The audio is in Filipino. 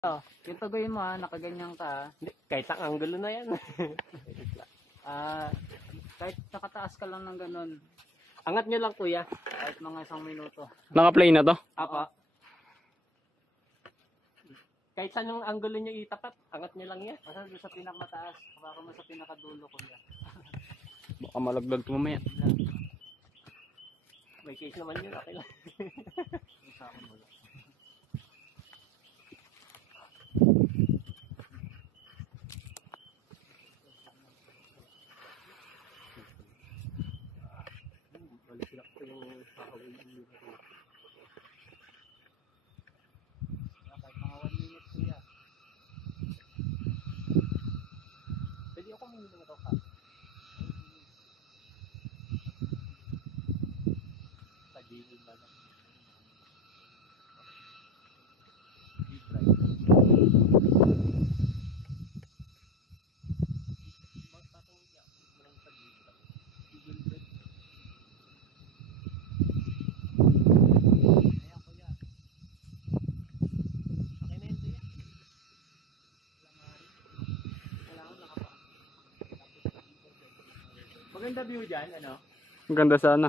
Oh, yung tugoyin mo ha, nakaganyan ka. Hindi, kahit ang angulo na yan. Kahit nakataas ka lang ng ganun, Angat nyo lang kuya. kahit mga 1 minuto. Naka-play na to? Apa. Kahit saan yung angulo nyo itapat, angat nyo lang yan. Basta doon sa pinakamataas, baka mo sa pinakadulo ko yan. Baka malaglag ito mamaya. May case naman yun, okay lang. Sa akin wala. Balik ko yung kakawin nyo. Kahit mga 1 minute kuya. Pwede ako muna na ito ka. Tagilin ba lang. Maganda view dyan, ano? Ang ganda sana.